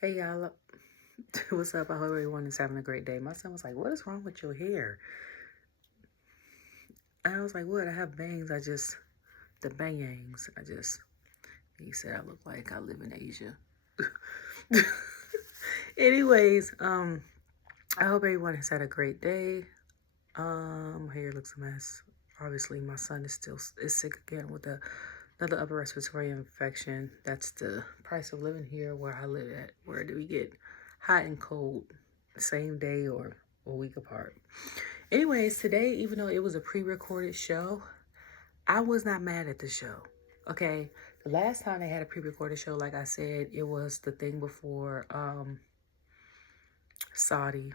Hey y'all, what's up? I hope everyone is having a great day. My son was like, "What is wrong with your hair?" And I was like, "What? I have bangs. The bangs. He said I look like I live in Asia." Anyways, I hope everyone has had a great day. My hair looks a mess. Obviously, my son is sick again with another upper respiratory infection. That's the price of living here where I live at. Where do we get hot and cold the same day or a week apart? Anyways, today, even though it was a pre-recorded show, I was not mad at the show. Okay, the last time they had a pre-recorded show, like I said, it was the thing before Saudi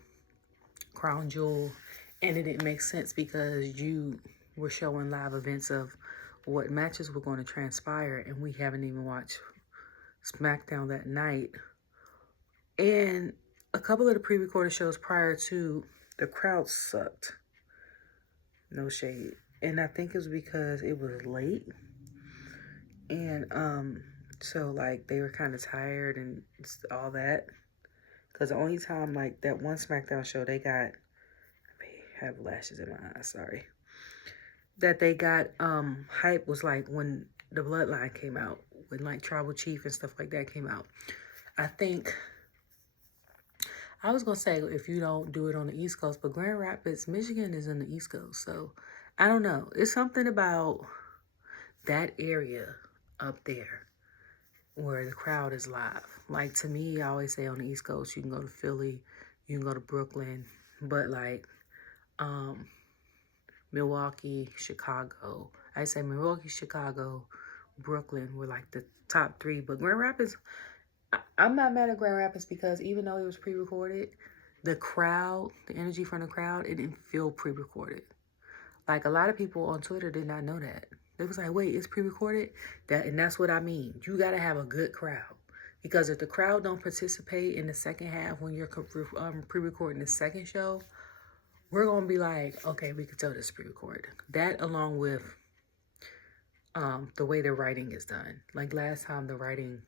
Crown Jewel, and it didn't make sense because you were showing live events of what matches were going to transpire, and we haven't even watched SmackDown that night. And a couple of the pre-recorded shows prior to, the crowd sucked. No shade. And I think it was because it was late. And so like they were kind of tired and all that. Because the only time like that one SmackDown show they got, I have lashes in my eyes, sorry. That they got hype was like when the Bloodline came out, when like Tribal Chief and stuff like that came out. I think I was gonna say if you don't do it on the East Coast, but Grand Rapids, Michigan is in the East Coast, so I don't know. It's something about that area up there where the crowd is live. Like to me, I always say on the East Coast, you can go to Philly, you can go to Brooklyn, but like Milwaukee, Chicago. I say Milwaukee, Chicago, Brooklyn were like the top three. But Grand Rapids, I'm not mad at Grand Rapids because even though it was pre-recorded, the crowd, the energy from the crowd, it didn't feel pre-recorded. Like a lot of people on Twitter did not know that. They was like, wait, it's pre-recorded? And that's what I mean. You got to have a good crowd. Because if the crowd don't participate in the second half when you're pre-recording the second show, we're going to be like, okay, we can tell this pre-recorded. That along with the way the writing is done. Like last time the writing,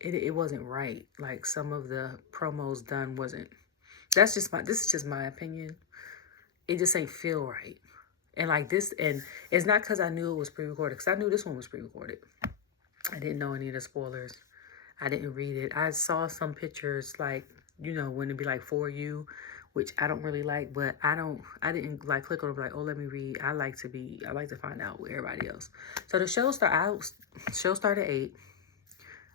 it wasn't right. Like some of the promos done wasn't. This is just my opinion. It just ain't feel right. And like this, and it's not because I knew it was pre-recorded, because I knew this one was pre-recorded. I didn't know any of the spoilers. I didn't read it. I saw some pictures like, you know, when it'd be like for you, which I don't really like, but I didn't like click on it like, oh, let me read. I like to find out with everybody else. So the show started at 8.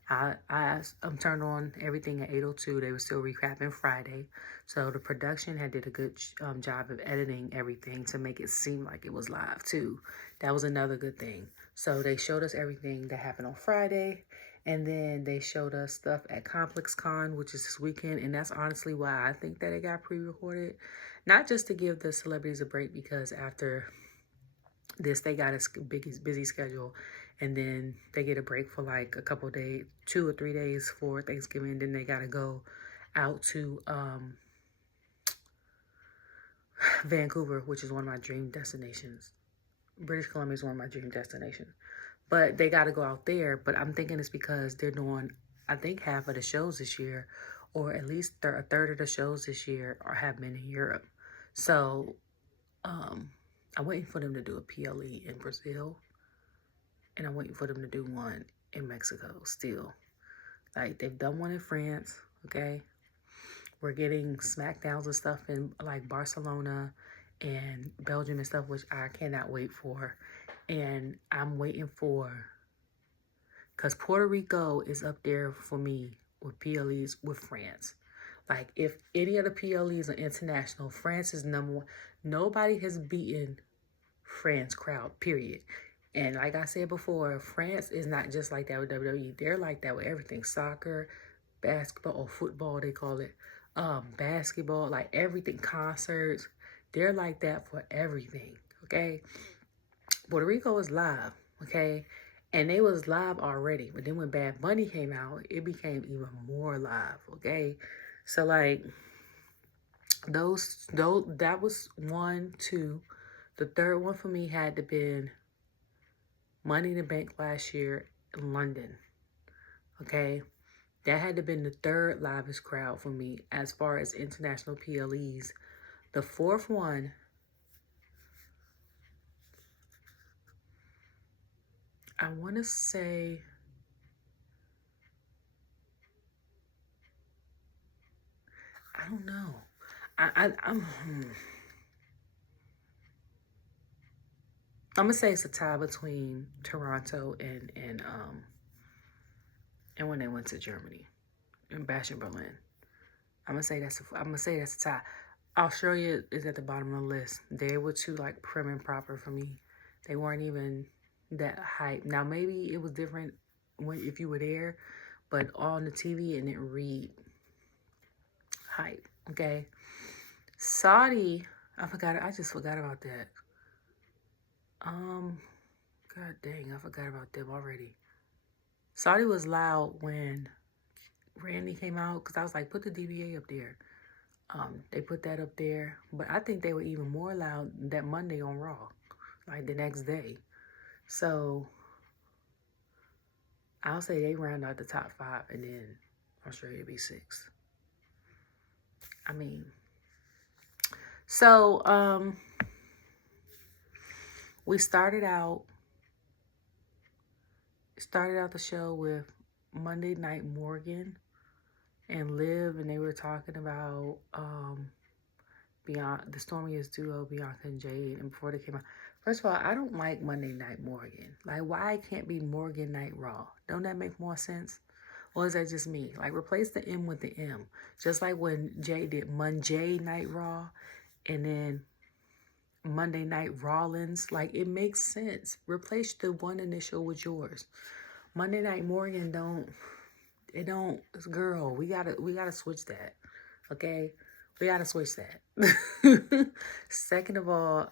I turned on everything at 8:02. They were still recapping Friday. So the production had did a good job of editing everything to make it seem like it was live too. That was another good thing. So they showed us everything that happened on Friday. And then they showed us stuff at Complex Con, which is this weekend. And that's honestly why I think that it got pre-recorded. Not just to give the celebrities a break, because after this, they got a busy schedule. And then they get a break for like a couple days, 2 or 3 days for Thanksgiving. Then they got to go out to Vancouver, which is one of my dream destinations. British Columbia is one of my dream destinations. But they got to go out there. But I'm thinking it's because they're doing, I think, half of the shows this year, or at least a third of the shows this year have been in Europe. So I'm waiting for them to do a PLE in Brazil. And I'm waiting for them to do one in Mexico still. Like, they've done one in France, okay? We're getting SmackDowns and stuff in, like, Barcelona and Belgium and stuff, which I cannot wait for. And I'm waiting for... Because Puerto Rico is up there for me with PLEs with France. Like, if any of the PLEs are international, France is number one. Nobody has beaten France crowd, period. And like I said before, France is not just like that with WWE. They're like that with everything. Soccer, basketball, or football, they call it. Basketball, like everything. Concerts. They're like that for everything, okay? Puerto Rico is live, okay? And they was live already. But then when Bad Bunny came out, it became even more live, okay? So, like, that was 1, 2. The third one for me had to been Money in the Bank last year in London, okay? That had to have been the third livest crowd for me as far as international PLEs. The fourth one, I want to say, I don't know. I'm gonna say it's a tie between Toronto and when they went to Germany and Bash in Berlin. I'm gonna say that's a tie. Australia is at the bottom of the list. They were too like prim and proper for me. They weren't even that hype. Now maybe it was different if you were there, but on the TV it didn't read hype. Okay, Saudi. I just forgot about that. God dang, I forgot about them already. Saudi was loud when Randy came out because I was like, put the DBA up there. They put that up there, but I think they were even more loud that Monday on Raw, like the next day. So I'll say they round out the top 5, and then Australia be 6. I mean, so we started out the show with Monday Night Morgan and Liv, and they were talking about the StormiEST duo, Bianca and Jade. And before they came out, first of all, I don't like Monday Night Morgan. Like, why can't be Morgan Night Raw? Don't that make more sense? Or is that just me? Like, replace the M with the M. Just like when Jay did Monday Night Raw and then Monday Night Rollins. Like, it makes sense. Replace the one initial with yours. Monday Night Morgan girl, we gotta switch that. Okay? We gotta switch that. Second of all,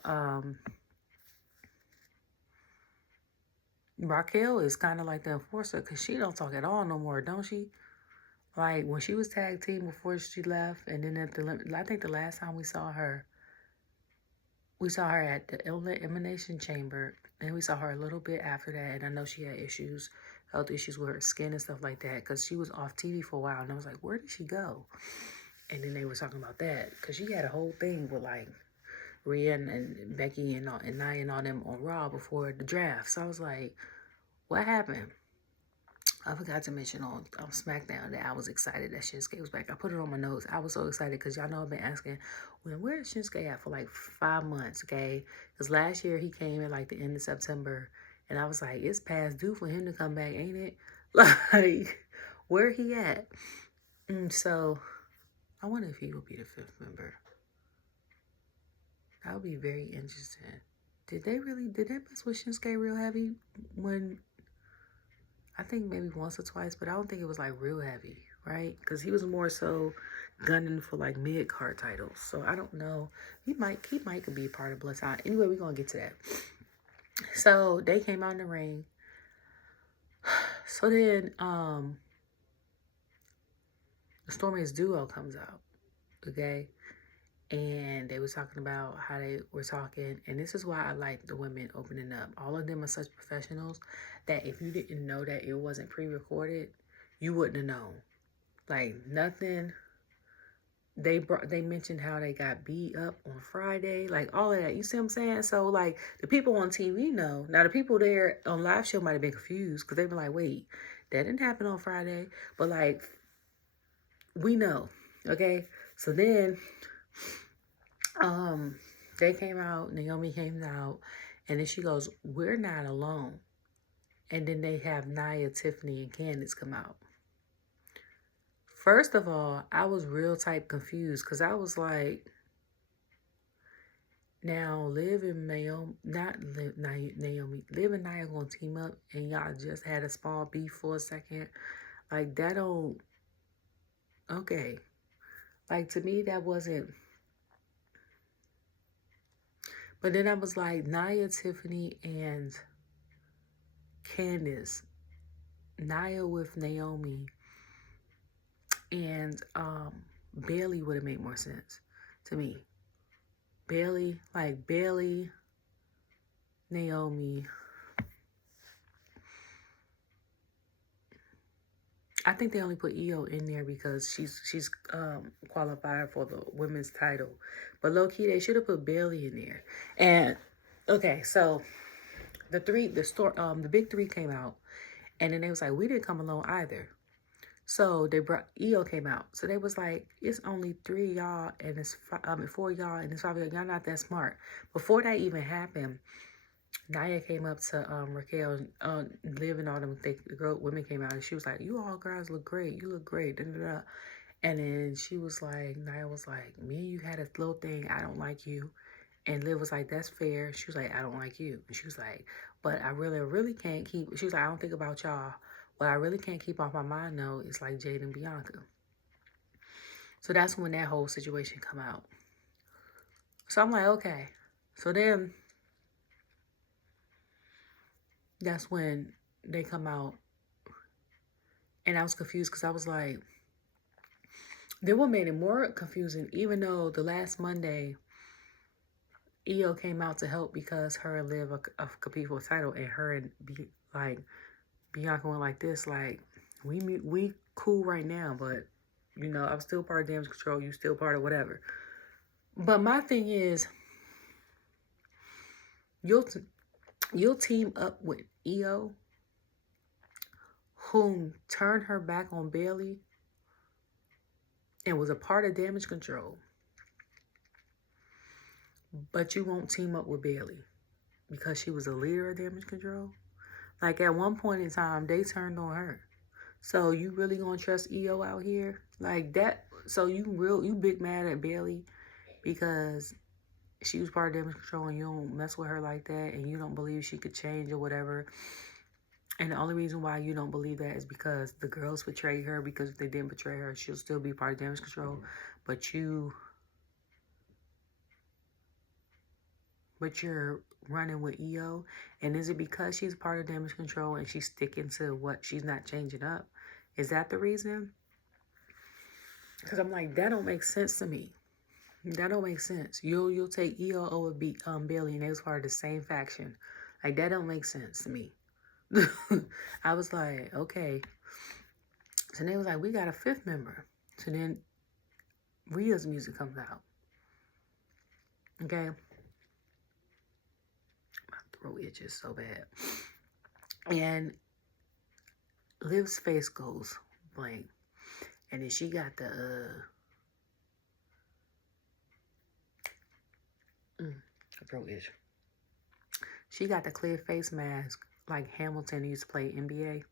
Raquel is kind of like the enforcer because she don't talk at all no more, don't she? Like, when she was tag team before she left, and then I think the last time we saw her at the Elimination Chamber, and we saw her a little bit after that, and I know she had health issues with her skin and stuff like that, because she was off TV for a while, and I was like, where did she go? And then they were talking about that, because she had a whole thing with, like, Rhea and Becky and Nile and all them on Raw before the draft. So I was like, what happened? I forgot to mention on SmackDown that I was excited that Shinsuke was back. I put it on my notes. I was so excited because y'all know I've been asking, where's Shinsuke at for like 5 months, okay? Because last year he came at like the end of September, and I was like, it's past due for him to come back, ain't it? Like, where he at? So I wonder if he will be the 5th member. That would be very interesting. Did they mess with Shinsuke real heavy when... I think maybe once or twice, but I don't think it was like real heavy, right? Because he was more so gunning for like mid-card titles. So I don't know. He might could be a part of Bloodline. Anyway, we're gonna get to that. So they came out in the ring. So then the StormiEST duo comes out, okay? And they were talking about how they were talking. And this is why I like the women opening up. All of them are such professionals that if you didn't know that it wasn't pre-recorded, you wouldn't have known. Like, nothing. They mentioned how they got beat up on Friday. Like, all of that. You see what I'm saying? So, like, the people on TV know. Now, the people there on live show might have been confused because they were like, wait, that didn't happen on Friday. But, like, we know. Okay? So then... they came out, Naomi came out, and then she goes, we're not alone. And then they have Nia, Tiffany, and Candice come out. First of all, I was real type confused, because I was like, now Liv and Naomi, Liv and Nia gonna team up, and y'all just had a small beef for a second. Like, that don't, okay. Like, to me, that wasn't... But then I was like, Nia, Tiffany, and Candice. Nia with Naomi. And Bailey would have made more sense to me. Bailey, Naomi. I think they only put Io in there because she's qualified for the women's title. But low key, they should have put Bailey in there. And okay, so the big three came out, and then they was like, we didn't come alone either. So they brought Io came out. So they was like, it's only 3 y'all and it's 4 y'all and it's 5 y'all. Y'all not that smart. Before that even happened, Nia came up to Raquel, Liv and all them women came out, and she was like, you all guys look great. You look great. Da, da, da. And then she was like, Nia was like, me and you had a little thing. I don't like you. And Liv was like, that's fair. She was like, I don't like you. And she was like, but I really can't keep. She was like, I don't think about y'all. What I really can't keep off my mind, though, is like Jade and Bianca. So that's when that whole situation come out. So I'm like, okay. So then that's when they come out. And I was confused because I was like, then what made it more confusing, even though the last Monday, Io came out to help because her and Liv are compete for a title, and her and Bianca went like this, like, we cool right now, but, you know, I'm still part of Damage Control, you still part of whatever. But my thing is, you'll team up with Io, whom turned her back on Bailey and was a part of Damage Control, but you won't team up with Bailey because she was a leader of Damage Control. Like, at one point in time, they turned on her. So you really gonna trust Io out here like that? So you big mad at Bailey because she was part of Damage Control and you don't mess with her like that, and you don't believe she could change or whatever. And the only reason why you don't believe that is because the girls betrayed her, because if they didn't betray her, she'll still be part of Damage Control. But you're running with Io. And is it because she's part of Damage Control and she's sticking to what she's not changing up? Is that the reason? Because I'm like, that don't make sense to me. That don't make sense. You'll take Io over Bailey, and they was part of the same faction. Like, that don't make sense to me. I was like, okay. So they was like, we got a 5th member. So then Rhea's music comes out. Okay. My throat itches so bad. And Liv's face goes blank. And then she got the throat itch. She got the clear face mask like Hamilton used to play NBA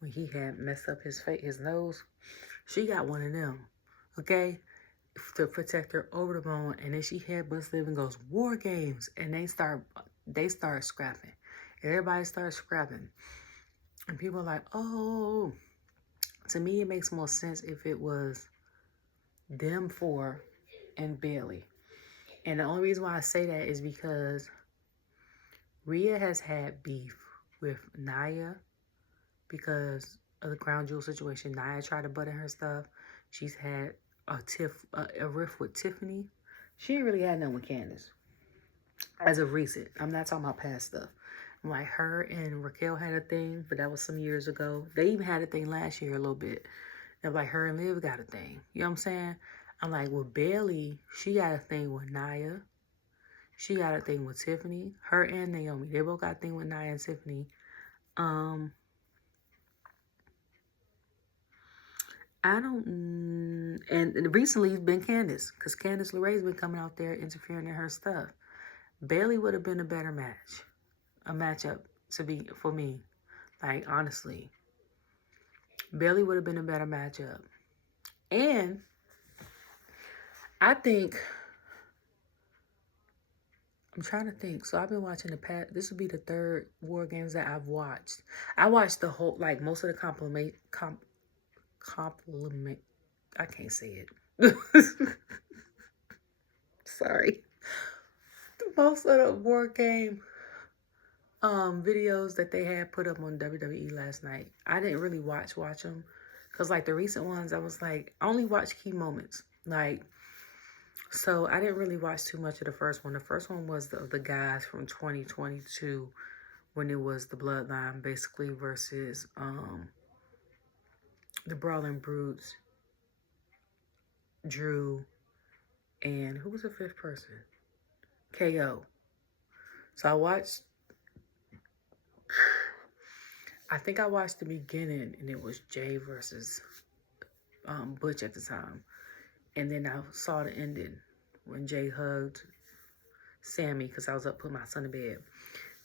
when he had messed up his nose. She got one of them, okay, to protect her over the bone. And then she headbutts Liv and goes, War Games, and they start scrapping. Everybody starts scrapping, and people are like, oh. To me, it makes more sense if it was them 4 and Bailey. And the only reason why I say that is because Rhea has had beef with Nia because of the Crown Jewel situation. Nia tried to butt in her stuff. She's had a riff with Tiffany. She ain't really had none with Candace as of recent. I'm not talking about past stuff. Like, her and Raquel had a thing, but that was some years ago. They even had a thing last year a little bit. And like, her and Liv got a thing. You know what I'm saying? I'm like, with Bailey, she got a thing with Nia. She got a thing with Tiffany. Her and Naomi. They both got a thing with Nia and Tiffany. And recently it's been Candace. Because Candice LeRae's been coming out there interfering in her stuff. Bailey would have been a better match. A matchup for me. Like, honestly. Bailey would have been a better matchup. And I think, I'm trying to think. So I've been watching the past. This would be the 3rd War Games that I've watched. I watched the whole, like, most of the compliment. I can't say it. Sorry. Most of the War Game videos that they had put up on WWE last night. I didn't really watch them. Because, like, the recent ones, I was like, I only watched key moments. Like, so I didn't really watch too much of the first one. The first one was the guys from 2022 when it was the Bloodline, basically, versus the Brawling Brutes, Drew, and who was the fifth person? KO. So I think I watched the beginning, and it was Jay versus Butch at the time. And then I saw the ending when Jay hugged Sammy because I was up putting my son to bed.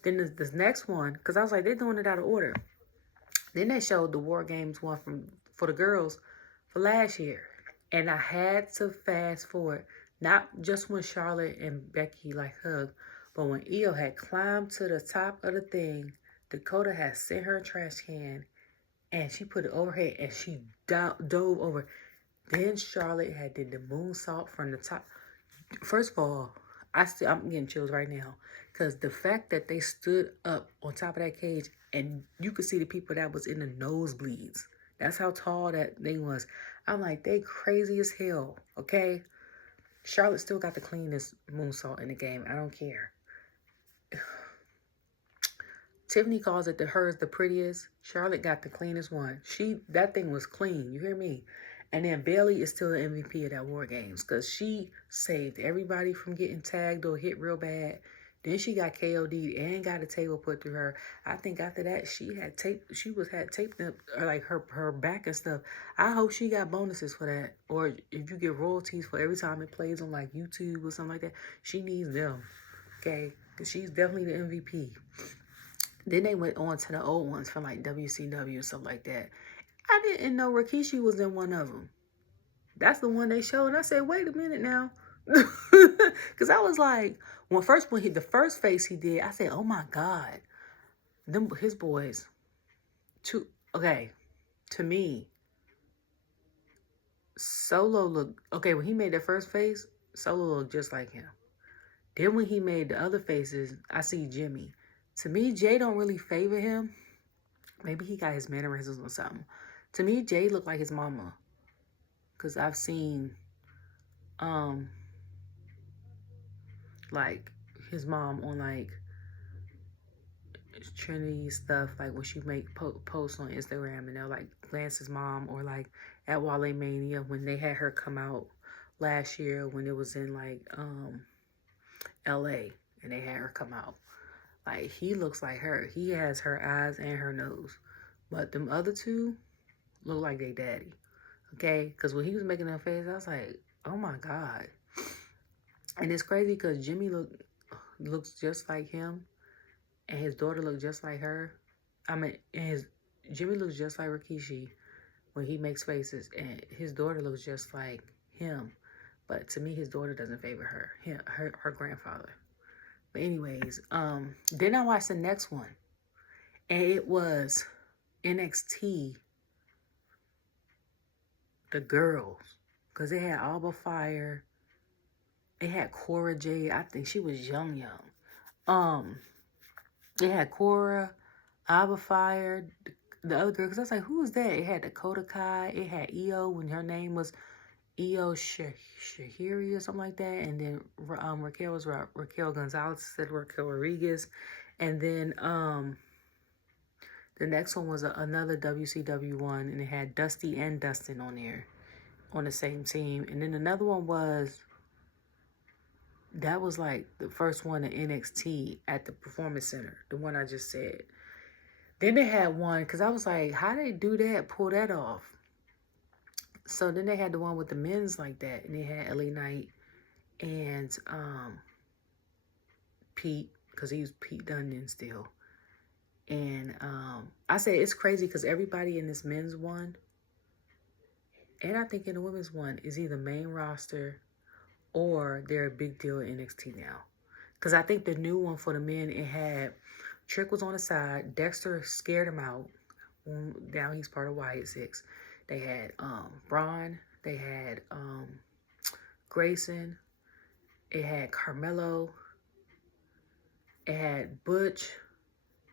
Then this next one, because I was like, they're doing it out of order. Then they showed the War Games one for the girls for last year. And I had to fast forward, not just when Charlotte and Becky like hugged, but when Io had climbed to the top of the thing, Dakota had sent her a trash can, and she put it over her head, and she dove over. Then Charlotte had did the moonsault from the top. First of all, I'm getting chills right now, because the fact that they stood up on top of that cage, and you could see the people that was in the nosebleeds. That's how tall that thing was. I'm like, they crazy as hell, okay? Charlotte still got the cleanest moonsault in the game. I don't care. Tiffany calls it hers the prettiest. Charlotte got the cleanest one. That thing was clean. You hear me? And then Bayley is still the MVP of that War Games because she saved everybody from getting tagged or hit real bad. Then she got KO'd and got a table put through her. I think after that she had tape. Had taped up like her back and stuff. I hope she got bonuses for that, or if you get royalties for every time it plays on like YouTube or something like that. She needs them, okay? Because she's definitely the MVP. Then they went on to the old ones from like WCW and stuff like that. I didn't know Rikishi was in one of them. That's the one they showed. And I said, wait a minute now. Because I was like, when the first face he did, I said, oh my God. His boys. Okay. To me, Solo looked, okay, when he made that first face, Solo looked just like him. Then when he made the other faces, I see Jimmy. To me, Jay don't really favor him. Maybe he got his mannerisms or something. To me, Jay looked like his mama. Because I've seen, like, his mom on, like, Trinity stuff. Like, when she make posts on Instagram. And they're, like, Lance's mom. Or, like, at Wale Mania. When they had her come out last year. When it was in, like, L.A. And they had her come out. Like, he looks like her. He has her eyes and her nose. But them other two look like they daddy. Okay? Because when he was making that face, I was like, oh my God. And it's crazy because Jimmy looks just like him. And his daughter looks just like her. Jimmy looks just like Rikishi when he makes faces. And his daughter looks just like him. But to me, his daughter doesn't favor her grandfather. But anyways, then I watched the next one. And it was NXT, the girls. Because it had Alba Fire. It had Cora Jade. I think she was young. It had Cora, Alba Fire, the other girl. Because I was like, who is that? It had Dakota Kai. It had Io when her name was Io Shahiri or something like that. And then Raquel was Raquel Gonzalez, said Raquel Rodriguez. And then the next one was another WCW one. And it had Dusty and Dustin on there on the same team. And then another one was, that was like the first one at NXT at the Performance Center. The one I just said. Then they had one, because I was like, how they do that, pull that off? So then they had the one with the men's like that. And they had LA Knight and Pete, because he was Pete Dunne still. And I say it's crazy because everybody in this men's one, and I think in the women's one, is either main roster or they're a big deal in NXT now. Because I think the new one for the men, it had Trick was on the side. Dexter scared him out. Now he's part of Wyatt 6. They had Braun. They had Grayson. It had Carmelo. It had Butch.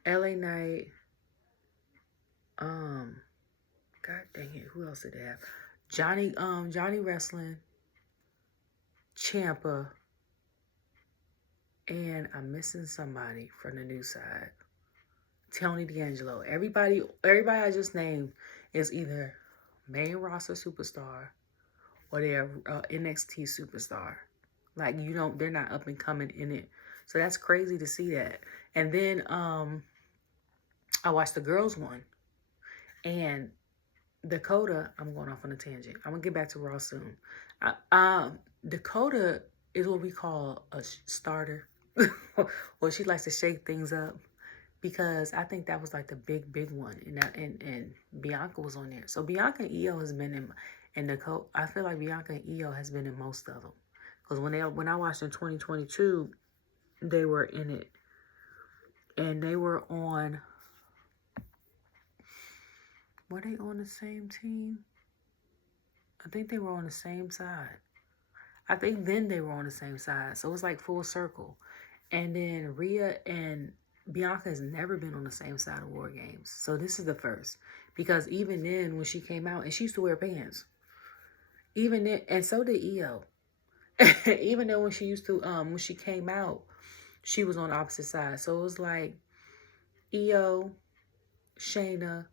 LA Knight. God dang it. Who else did they have? Johnny Wrestling. Ciampa. And I'm missing somebody from the new side. Tony D'Angelo. Everybody I just named is either main roster superstar or they're NXT superstar. Like, they're not up and coming in it. So that's crazy to see that. And then I watched the girls one. And Dakota, I'm going off on a tangent. I'm going to get back to Raw soon. Dakota is what we call a starter. Well, she likes to shake things up. Because I think that was like the big one. And Bianca was on there. So Bianca and Io has been in Dakota. I feel like Bianca and Io has been in most of them. Because when I watched in 2022, they were in it. And they were on... Were they on the same team? I think they were on the same side. I think then they were on the same side. So it was like full circle. And then Rhea and Bianca has never been on the same side of War Games. So this is the first. Because even then when she came out, and she used to wear pants. Even then, and so did Io. Even though when she came out, she was on the opposite side. So it was like Io, Shayna,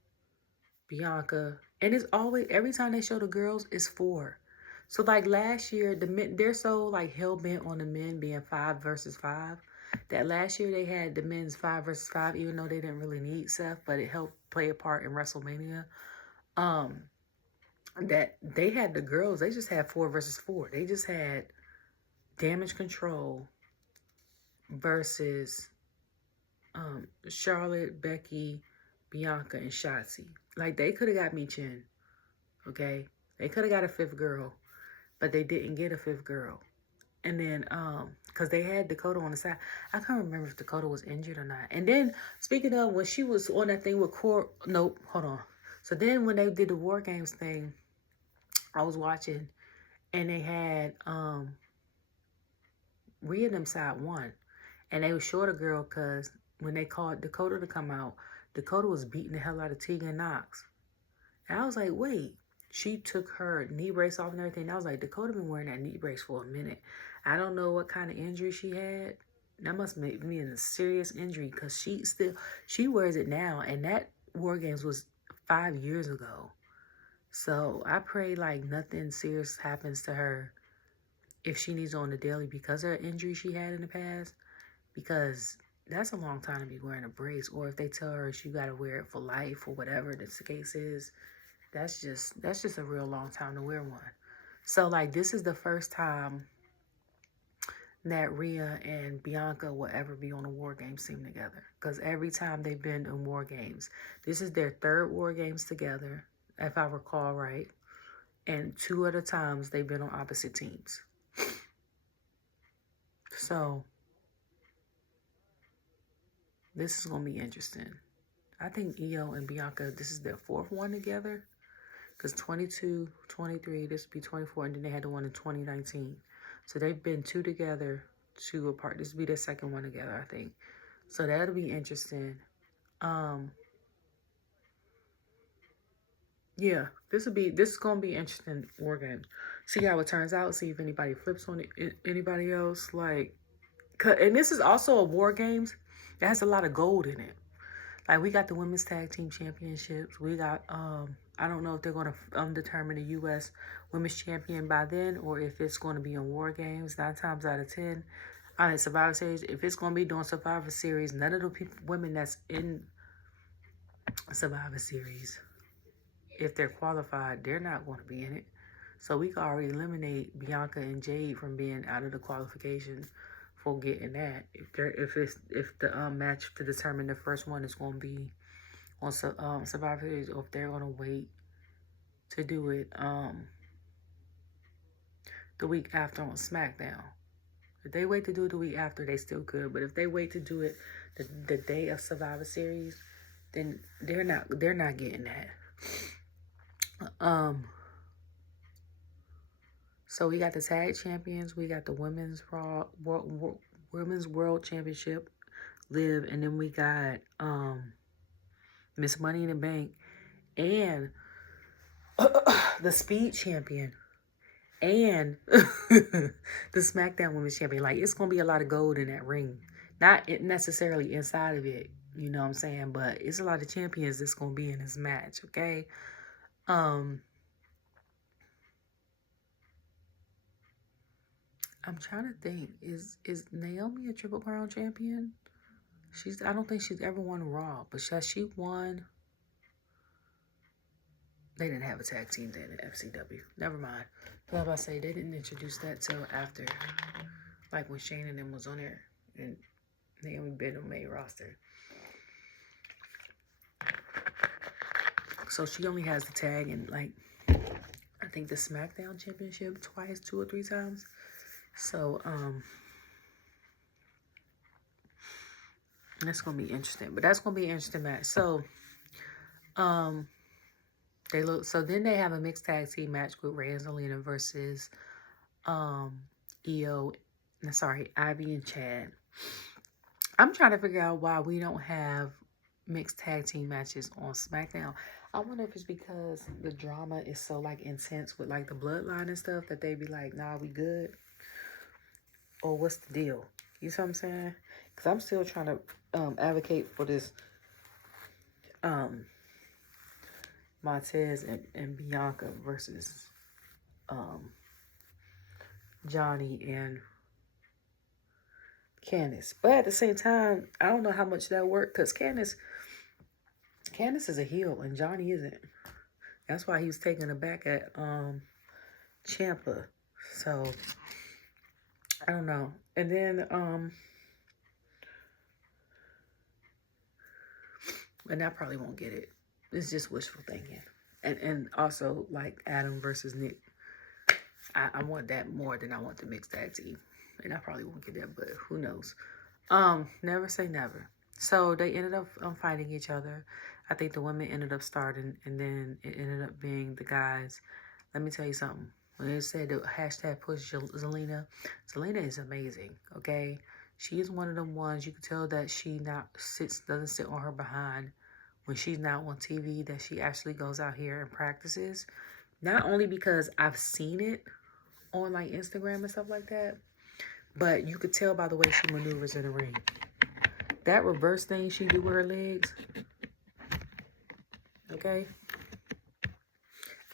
Bianca, and it's always, every time they show the girls, it's 4. So like last year, the men, they're so like hell bent on the men being 5 versus 5 that last year they had the men's 5 versus 5, even though they didn't really need Seth, but it helped play a part in WrestleMania. That they had the girls, they just had 4 versus 4. They just had Damage Control versus Charlotte, Becky, Bianca, and Shotzi. Like, they could have got Michin, okay? They could have got a 5th girl, but they didn't get a 5th girl. And then, because they had Dakota on the side. I can't remember if Dakota was injured or not. And then, speaking of, when she was on that thing with nope, hold on. So then when they did the War Games thing, I was watching, and they had Rhea and them side 1. And they were short a girl because when they called Dakota to come out, Dakota was beating the hell out of Tegan Knox. And I was like, wait. She took her knee brace off and everything. And I was like, Dakota been wearing that knee brace for a minute. I don't know what kind of injury she had. That must make me in a serious injury because she wears it now. And that War Games was 5 years ago. So I pray like nothing serious happens to her if she needs on the daily because of her injury she had in the past. Because that's a long time to be wearing a brace. Or if they tell her she got to wear it for life or whatever the case is, that's just a real long time to wear one. So like this is the first time that Rhea and Bianca will ever be on a War Games team together. Because every time they've been in War Games, this is their 3rd War Games together, if I recall right. And 2 other times they've been on opposite teams. So this is going to be interesting. I think Io and Bianca, this is their 4th one together. Because 22, 23, this would be 24, and then they had the one in 2019. So they've been 2 together, 2 apart. This will be their 2nd one together, I think. So that'll be interesting. Yeah, this is gonna be interesting War Games. See how it turns out. See if anybody flips on it, anybody else. Like, and this is also a War Games that has a lot of gold in it. Like, we got the Women's Tag Team Championships. We got, I don't know if they're going to determine the U.S. Women's Champion by then or if it's going to be in War Games. 9 times out of 10, on Survivor Series, if it's going to be doing Survivor Series, none of the women that's in Survivor Series, if they're qualified, they're not going to be in it. So we can already eliminate Bianca and Jade from being out of the qualification for getting that. If the match to determine the first one is going to be on Survivor Series, or if they're going to wait to do it the week after on SmackDown. If they wait to do it the week after, they still could. But if they wait to do it the day of Survivor Series, then they're not getting that. So we got the tag champions, we got the women's world championship, Liv, and then we got Miss Money in the Bank and the Speed champion and the SmackDown Women's Champion. Like, it's gonna be a lot of gold in that ring. Not necessarily inside of it, you know what I'm saying? But it's a lot of champions that's gonna be in this match, okay? I'm trying to think. Is Naomi a Triple Crown champion? I don't think she's ever won Raw, but has she won? They didn't have a tag team then at FCW. Never mind. But I was about to say they didn't introduce that till after, like when Shane and them was on there and Naomi been on main roster. So she only has the tag in like I think the SmackDown Championship twice, 2 or 3 times. So that's gonna be interesting. But that's gonna be an interesting match. So then they have a mixed tag team match with Rey and Zelina versus Ivy and Chad. I'm trying to figure out why we don't have mixed tag team matches on SmackDown. I wonder if it's because the drama is so like intense with like the bloodline and stuff that they be like, nah, we good. Or what's the deal? You see what I'm saying? Because I'm still trying to advocate for this Montez and Bianca versus Johnny and Candice. But at the same time, I don't know how much that worked because Candice is a heel and Johnny isn't. That's why he was taken aback at Ciampa. So I don't know. And then and I probably won't get it. It's just wishful thinking. And also like Adam versus Nick. I want that more than I want the mixed tag team. And I probably won't get that, but who knows. Never say never. So they ended up fighting each other. I think the women ended up starting, and then it ended up being the guys. Let me tell you something. When it said the hashtag push Zelina is amazing, okay? She is one of them ones, you can tell that she doesn't sit on her behind when she's not on TV, that she actually goes out here and practices. Not only because I've seen it on like Instagram and stuff like that, but you could tell by the way she maneuvers in the ring. That reverse thing she do with her legs, okay?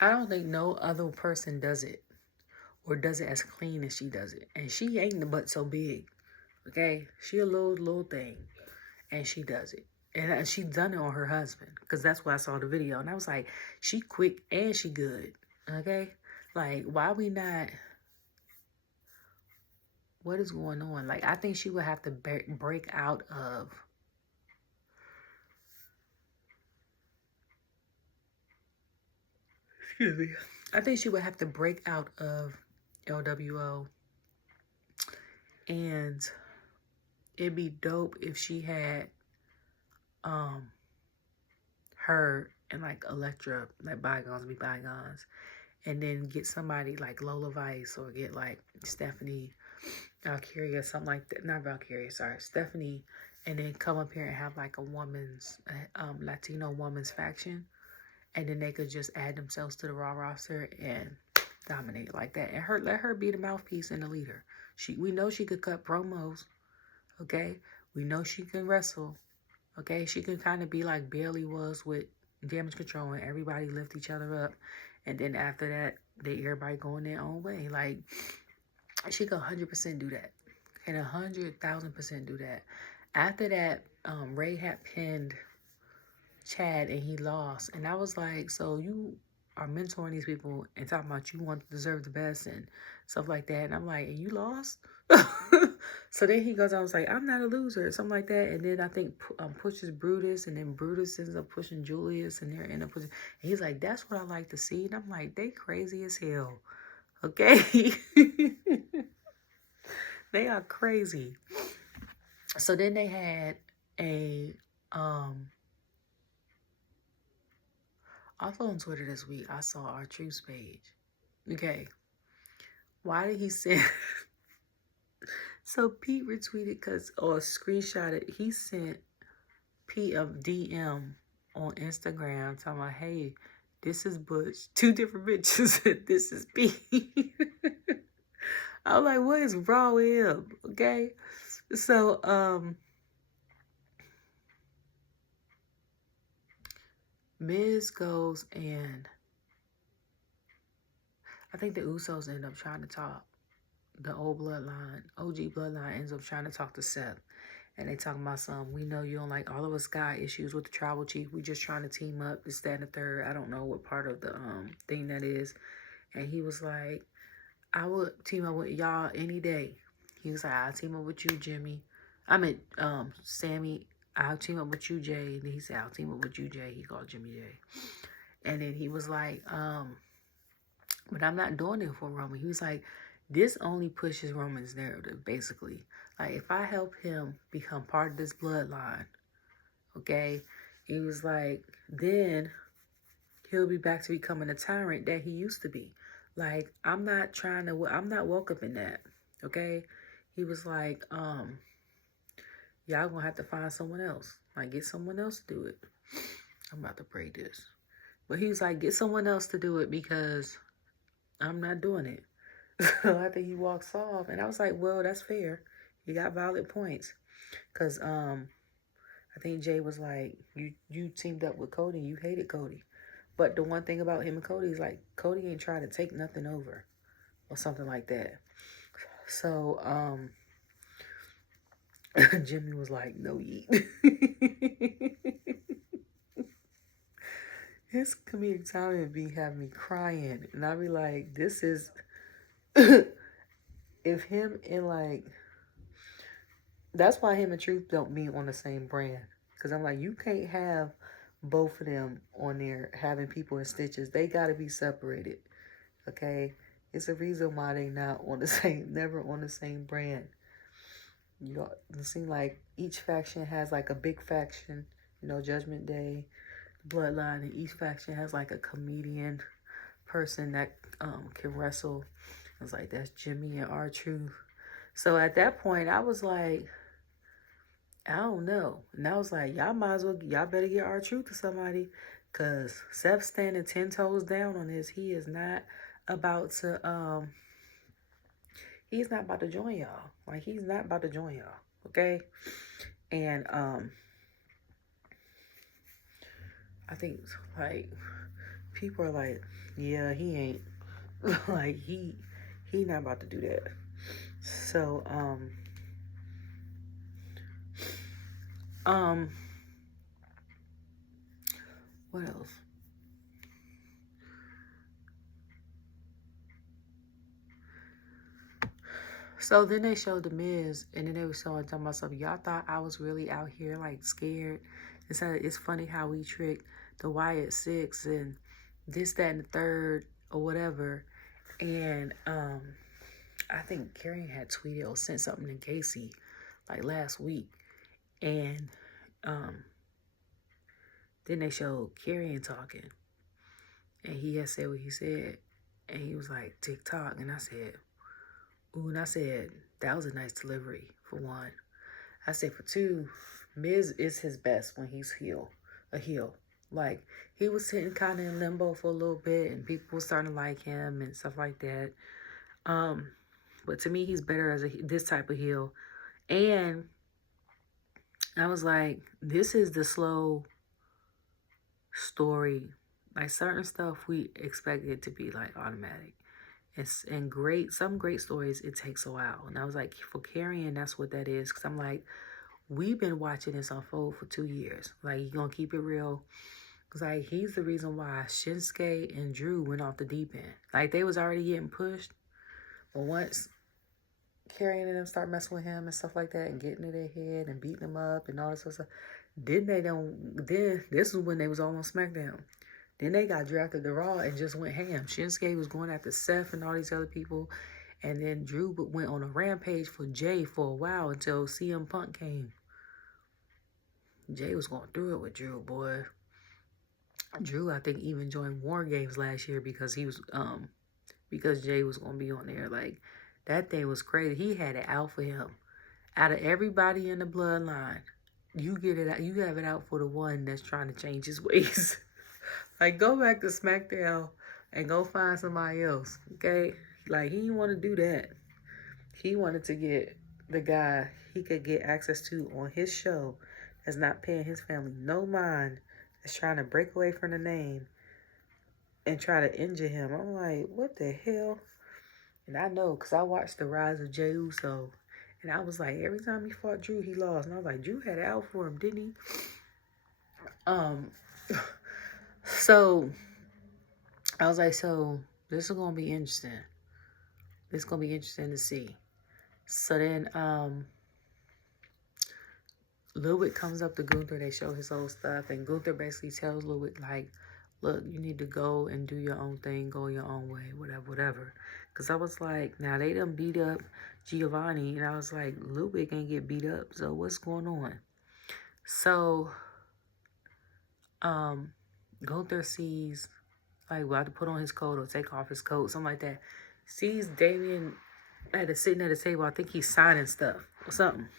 I don't think no other person does it or does it as clean as she does it. And she ain't but so big, okay? She a little thing, and she does it. And she done it on her husband because that's why I saw the video. And I was like, she quick and she good, okay? Like, why we not... What is going on? Like, I think she would have to break out of... Excuse me. I think she would have to break out of LWO. And it'd be dope if she had her and like Elektra, like bygones be bygones. And then get somebody like Lola Vice or get like Stephanie Valkyria, something like that. Not Valkyria, sorry. Stephanie. And then come up here and have like a Latino woman's faction. And then they could just add themselves to the Raw roster and dominate like that. And let her be the mouthpiece and the leader. We know she could cut promos. Okay? We know she can wrestle. Okay? She can kind of be like Bailey was with Damage Control and everybody lift each other up. And then after that, everybody going their own way. Like, she could 100% do that. And 100,000% do that. After that, Ray had pinned Chad and he lost. And I was like, so you are mentoring these people and talking about you want to deserve the best and stuff like that. And I'm like, and you lost? So then he goes, I was like, I'm not a loser, something like that. And then I think pushes Brutus, and then Brutus ends up pushing Julius, and they're end up pushing. And he's like, that's what I like to see. And I'm like, they crazy as hell. Okay? They are crazy. So then they had a also on Twitter this week, I saw our Truths page. Okay. Why did he send... So Pete retweeted or screenshotted. He sent Pete a DM on Instagram talking about, hey, this is Butch. 2 different bitches. This is Pete. I was like, what is wrong with him? Okay. So, Miz goes and I think the Usos end up trying to talk. the old bloodline, OG bloodline, ends up trying to talk to Seth. And they talking about some, we know you don't like, all of us got issues with the tribal chief. We just trying to team up, this, that, and the third. I don't know what part of the thing that is. And he was like, I would team up with y'all any day. He was like, I'll team up with you, Jimmy. I mean, Sammy, I'll team up with you, Jay. And he said, I'll team up with you, Jay. He called Jimmy Jay. And then he was like, but I'm not doing it for Roman. He was like, this only pushes Roman's narrative, basically. Like, if I help him become part of this bloodline, okay, he was like, then he'll be back to becoming a tyrant that he used to be. Like, I'm not welcoming that, okay? He was like, y'all gonna have to find someone else. Like, get someone else to do it. I'm about to pray this. But he was like, get someone else to do it because I'm not doing it. So after he walks off, and I was like, well, that's fair. You got valid points. Because I think Jay was like, you teamed up with Cody, you hated Cody. But the one thing about him and Cody is like, Cody ain't trying to take nothing over. Or something like that. So, Jimmy was like, no yeet. His comedic timing be having me crying. And I be like, this is... if him and like... That's why him and Truth don't be on the same brand. Because I'm like, you can't have both of them on there having people in stitches. They got to be separated. Okay? It's a reason why they not on the same... Never on the same brand. You know, it seems like each faction has like a big faction. You know, Judgment Day, Bloodline, and each faction has like a comedian person that can wrestle. I was like, that's Jimmy and R-Truth. So at that point, I was like, I don't know. And I was like, y'all better get R-Truth to somebody. Because Seth standing 10 toes down on this. He is not about to, he's not about to join y'all. Like, he's not about to join y'all. Okay? And, I think, like, people are like, yeah, he ain't. Like, he not about to do that. So, what else? So then they showed The Miz, and then they were showing, talking about something. Y'all thought I was really out here, like, scared. It's funny how we tricked the Wyatt Six and this, that, and the third, or whatever. And, I think Karrion had tweeted or sent something to Casey, like, last week. And, then they showed Karrion talking. And he had said what he said. And he was like, TikTok. And I said, ooh, and I said, that was a nice delivery, for one. I said, for two, Miz is his best when he's a heel. Like, he was sitting kind of in limbo for a little bit, and people were starting to like him and stuff like that. But to me, he's better as this type of heel. And I was like, this is the slow story. Like, certain stuff we expect it to be like automatic. And some great stories, it takes a while. And I was like, for Karrion, that's what that is. Because I'm like, we've been watching this unfold for 2 years. Like, you gonna keep it real? Because, like, he's the reason why Shinsuke and Drew went off the deep end. Like, they was already getting pushed. But once Karrion and them start messing with him and stuff like that and getting in their head and beating them up and all this other stuff, then this is when they was all on SmackDown. Then they got drafted to Raw and just went ham. Shinsuke was going after Seth and all these other people. And then Drew went on a rampage for Jay for a while until CM Punk came. Jay was going through it with Drew, boy. Drew, I think, even joined War Games last year because he was because Jay was going to be on there. Like, that thing was crazy. He had it out for him. Out of everybody in the bloodline, you have it out for the one that's trying to change his ways. Like, go back to SmackDown and go find somebody else, okay? Like, he didn't want to do that. He wanted to get the guy he could get access to on his show that's not paying his family no mind, that's trying to break away from the name and try to injure him. I'm like, what the hell? And I know, because I watched the rise of Jey Uso. And I was like, every time he fought Drew, he lost. And I was like, Drew had it out for him, didn't he? So I was like, so this is going to be interesting. This is going to be interesting to see. So then, Ludwig comes up to Gunther. They show his old stuff. And Gunther basically tells Ludwig, like, look, you need to go and do your own thing. Go your own way. Whatever, whatever. Because I was like, now they done beat up Giovanni. And I was like, Ludwig ain't get beat up. So what's going on? So, Gunther sees, like, about to put on his coat or take off his coat. Something like that. Sees Damien sitting at the table. I think he's signing stuff or something.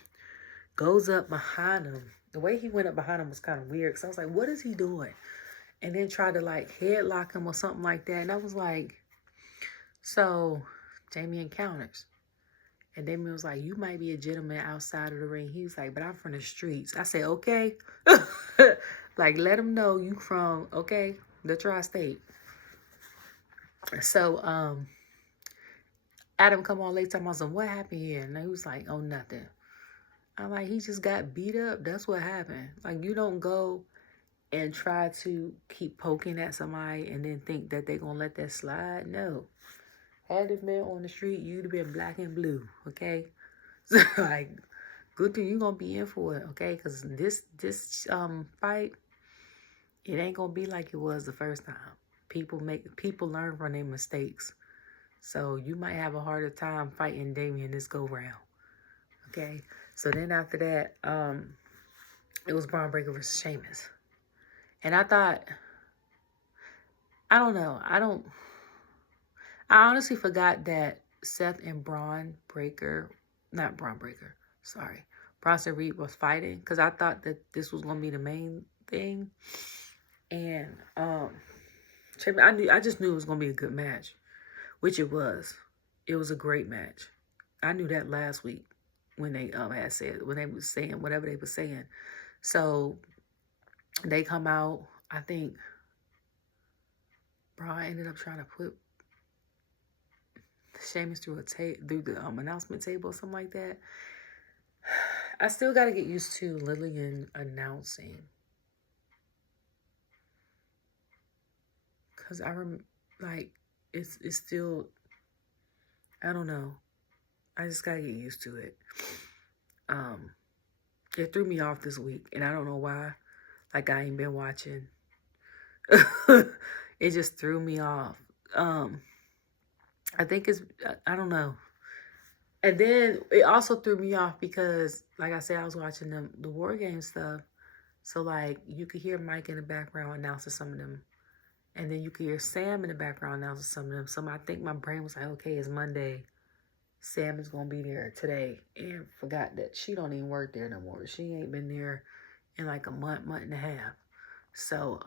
Goes up behind him. The way he went up behind him was kind of weird. Because I was like, what is he doing? And then tried to, like, headlock him or something like that. And I was like, so Damien counters. And Damien was like, you might be a gentleman outside of the ring. He was like, but I'm from the streets. I said, okay. Like, let him know you from, okay, the tri-state. So, Adam come on late talking about what happened here? And he was like, oh, nothing. I'm like, he just got beat up. That's what happened. Like, you don't go and try to keep poking at somebody and then think that they're going to let that slide. No. Had it been on the street, you'd have been black and blue, okay? So, like, good thing you're going to be in for it, okay? Because this fight, it ain't going to be like it was the first time. People learn from their mistakes. So you might have a harder time fighting Damien this go round. Okay. So then after that, it was Bron Breakker versus Sheamus. And I thought, I don't know. I honestly forgot that Seth and Bronson Reed was fighting. Because I thought that this was going to be the main thing. And I just knew it was going to be a good match. Which it was. It was a great match. I knew that last week when they when they was saying whatever they were saying. So they come out. I think Bron ended up trying to put Sheamus through the announcement table or something like that. I still got to get used to Lillian announcing. Because I remember, like, it's still, I don't know. I just gotta get used to it. It threw me off this week, and I don't know why. Like, I ain't been watching. It just threw me off. I think I don't know. And then it also threw me off because, like I said, I was watching the War Game stuff. So, like, you could hear Mike in the background announcing some of them. And then you could hear Sam in the background announcing some of them. So I think my brain was like, okay, it's Monday. Sam is going to be there today. And forgot that she don't even work there no more. She ain't been there in like a month and a half. So,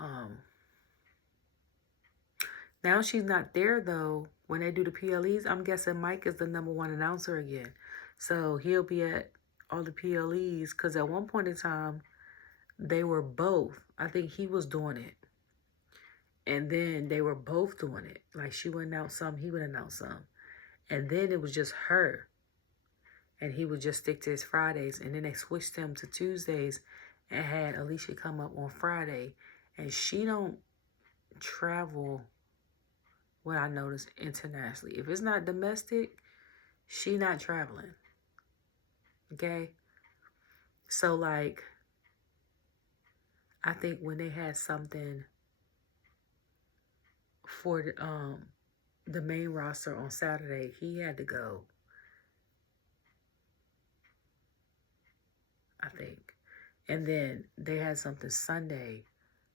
now she's not there, though. When they do the PLEs, I'm guessing Mike is the #1 announcer again. So he'll be at all the PLEs. Because at one point in time, they were both. I think he was doing it. And then they were both doing it. Like, she would announce some, he would announce some. And then it was just her. And he would just stick to his Fridays. And then they switched him to Tuesdays and had Alicia come up on Friday. And she don't travel, what I noticed, internationally. If it's not domestic, she not traveling. Okay? So, like, I think when they had something for the main roster on Saturday, he had to go. I think. And then they had something Sunday.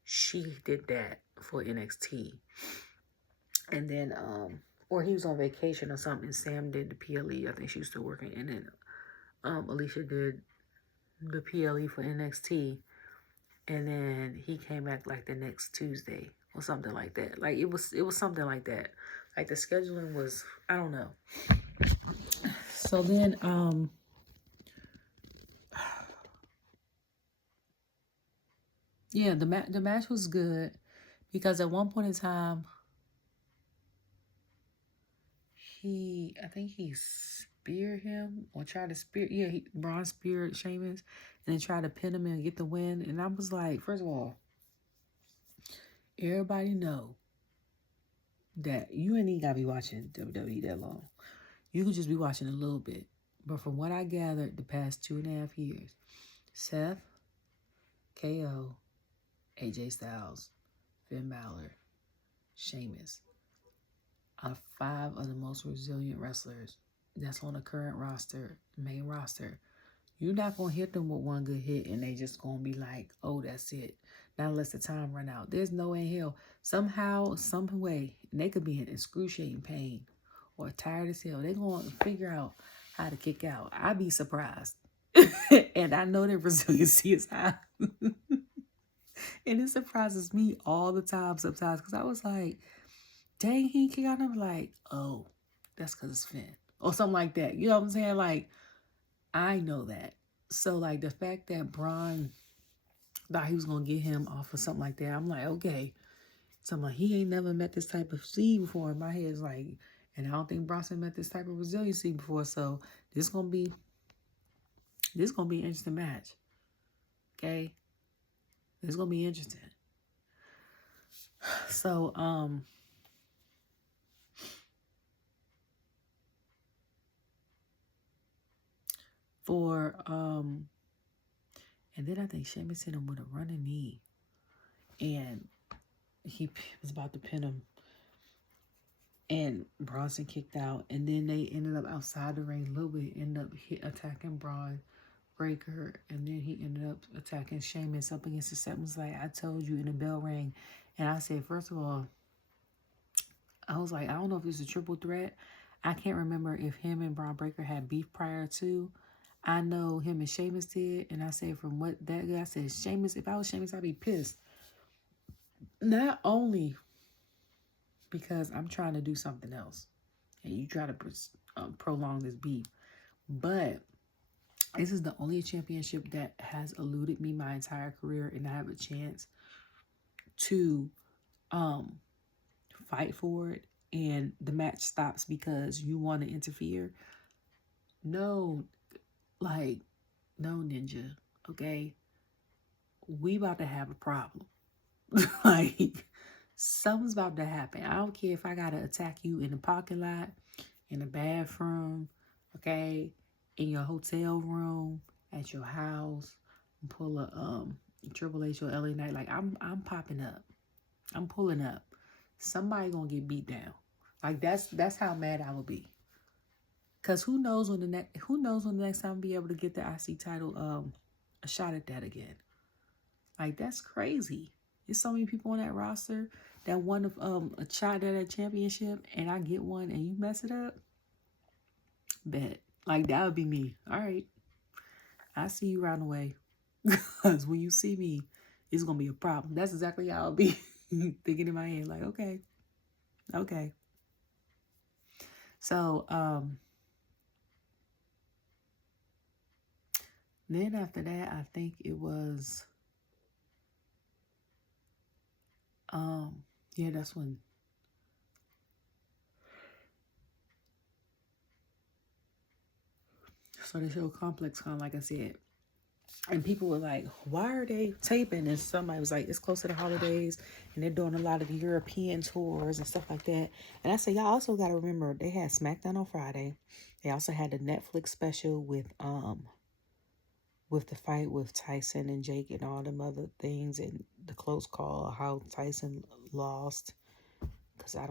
She did that for NXT. And then, or he was on vacation or something. Sam did the PLE. I think she was still working. And then Alicia did the PLE for NXT. And then he came back like the next Tuesday or something like that. Like, it was something like that. Like, the scheduling was, I don't know. So then, yeah, the match was good because at one point in time, think he speared him or tried to spear. Yeah, Bron speared Sheamus and then tried to pin him and get the win. And I was like, first of all, everybody know that you ain't even gotta be watching WWE that long. You could just be watching a little bit. But from what I gathered the past 2.5 years, Seth, KO, AJ Styles, Finn Balor, Sheamus are 5 of the most resilient wrestlers that's on the current roster, main roster. You're not going to hit them with one good hit and they just going to be like, oh, that's it. Now let the time run out. There's no way in hell. Somehow, some way, they could be in excruciating pain or tired as hell. They're going to figure out how to kick out. I'd be surprised. And I know their resiliency is high. And it surprises me all the time sometimes because I was like, dang, he kick out. And I'm like, oh, that's because it's Finn. Or something like that. You know what I'm saying? Like, I know that. So, like, the fact that Bron thought he was going to get him off of something like that, I'm like, okay. So I'm like, he ain't never met this type of seed before. In my head is like, and I don't think Bronson met this type of resiliency before. So, this gonna be an interesting match. Okay? It's gonna be interesting. So, and then I think Sheamus hit him with a running knee. And he was about to pin him. And Bronson kicked out. And then they ended up outside the ring a little bit. Ended up attacking Bron Breakker. And then he ended up attacking Sheamus up against the set. Was like, I told you in the bell ring. And I said, first of all, I was like, I don't know if it's a triple threat. I can't remember if him and Bron Breakker had beef prior to. I know him and Sheamus did. And I said, from what that guy said, Sheamus, if I was Sheamus, I'd be pissed. Not only because I'm trying to do something else. And you try to prolong this beef. But this is the only championship that has eluded me my entire career. And I have a chance to fight for it. And the match stops because you want to interfere. No, Ninja, okay? We about to have a problem. Like, something's about to happen. I don't care if I got to attack you in the parking lot, in the bathroom, okay? In your hotel room, at your house, and pull a Triple H or LA Knight. Like, I'm popping up. I'm pulling up. Somebody gonna get beat down. Like, that's how mad I would be. Cause who knows when the next time I'll be able to get the IC title a shot at that again. Like, that's crazy. There's so many people on that roster that want a shot at a championship, and I get one and you mess it up. Bet. Like, that would be me. All right. I see you right away. Because when you see me, it's gonna be a problem. That's exactly how I'll be thinking in my head. Like, okay. So, then after that, I think it was, yeah, that's when, so the show Complex Con, like I said, and people were like, why are they taping? And somebody was like, it's close to the holidays, and they're doing a lot of the European tours and stuff like that. And I said, y'all also got to remember, they had SmackDown on Friday. They also had the Netflix special with the fight with Tyson and Jake and all them other things, and the close call, how Tyson lost, because I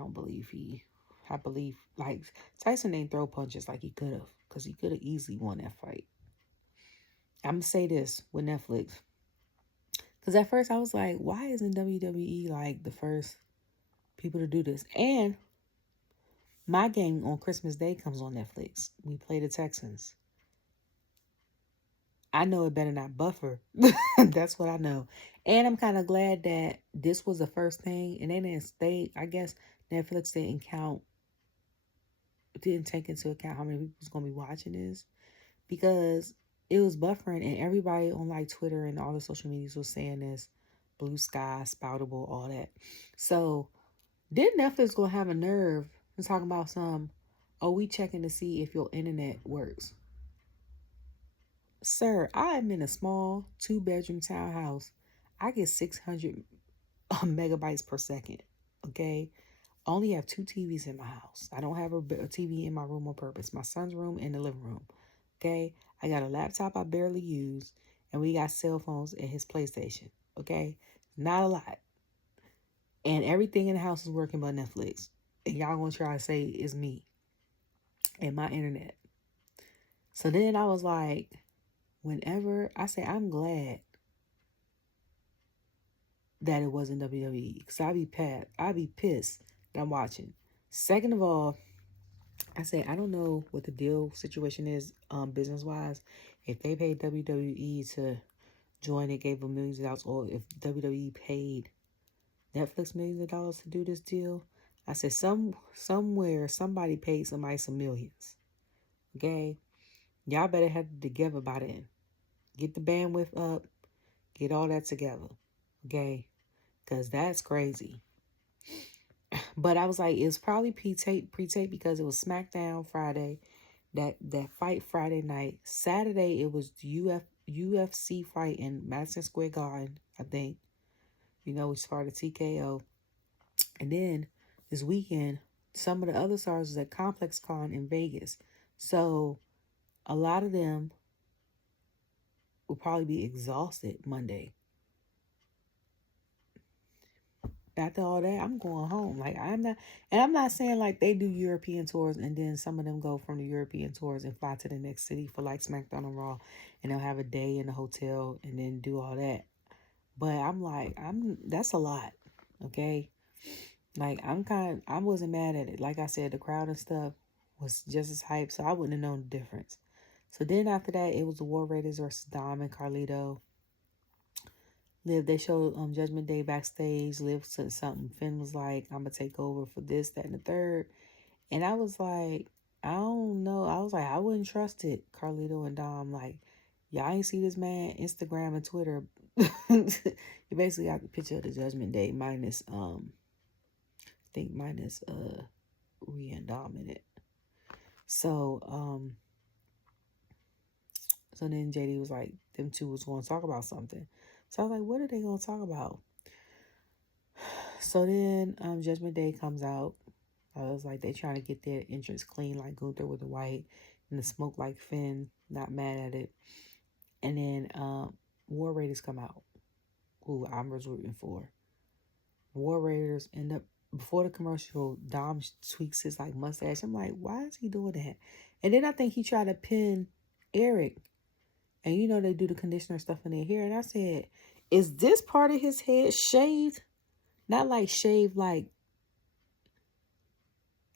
believe, like, Tyson didn't throw punches like he could have, because he could have easily won that fight. I'm going to say this with Netflix, because at first I was like, why isn't WWE, like, the first people to do this? And my game on Christmas Day comes on Netflix. We play the Texans. I know it better not buffer. That's what I know. And I'm kind of glad that this was the first thing. And I guess Netflix didn't take into account how many people was going to be watching this. Because it was buffering and everybody on like Twitter and all the social medias was saying this. Blue sky, spoutable, all that. So, then Netflix going to have a nerve and talking about oh, we checking to see if your internet works. Sir, I am in a small 2-bedroom townhouse. I get 600 megabytes per second. Okay. I only have 2 TVs in my house. I don't have a TV in my room on purpose. My son's room and the living room. Okay. I got a laptop I barely use. And we got cell phones and his PlayStation. Okay. Not a lot. And everything in the house is working but Netflix. And y'all gonna try to say it's me and my internet. So then I was like, whenever I say I'm glad that it wasn't WWE, because I'd be pissed that I'm watching. Second of all, I say I don't know what the deal situation is business wise. If they paid WWE to join, it gave them millions of dollars, or if WWE paid Netflix millions of dollars to do this deal. I said somewhere somebody paid somebody some millions. Okay, y'all better have it together by then. Get the bandwidth up, get all that together. Okay, because that's crazy. But I was like, it's probably pre-tape because it was SmackDown Friday, that fight Friday night. Saturday it was UFC fight in Madison Square Garden, I think. You know, we started TKO. And then this weekend, some of the other stars was at Complex Con in Vegas. So a lot of them will probably be exhausted Monday. After all that, I'm going home. Like, I'm not saying like they do European tours and then some of them go from the European tours and fly to the next city for like SmackDown and Raw, and they'll have a day in the hotel and then do all that. But I'm like, that's a lot. Okay. Like, I wasn't mad at it. Like I said, the crowd and stuff was just as hyped, so I wouldn't have known the difference. So then after that, it was the War Raiders versus Dom and Carlito. Liv, they showed Judgment Day backstage. Liv said something. Finn was like, I'm going to take over for this, that, and the third. And I was like, I don't know. I was like, I wouldn't trust it. Carlito and Dom, like, y'all ain't see this man Instagram and Twitter. You basically got the picture of the Judgment Day minus, minus Rhea and Dom in it. So, so then JD was like, them two was going to talk about something. So I was like, what are they going to talk about? So then Judgment Day comes out. I was like, they trying to get their entrance clean like Gunther with the white and the smoke like Finn. Not mad at it. And then War Raiders come out, who I was rooting for. War Raiders end up, before the commercial, Dom tweaks his like mustache. I'm like, why is he doing that? And then I think he tried to pin Eric. And you know they do the conditioner stuff in their hair. And I said, is this part of his head shaved? Not like shaved like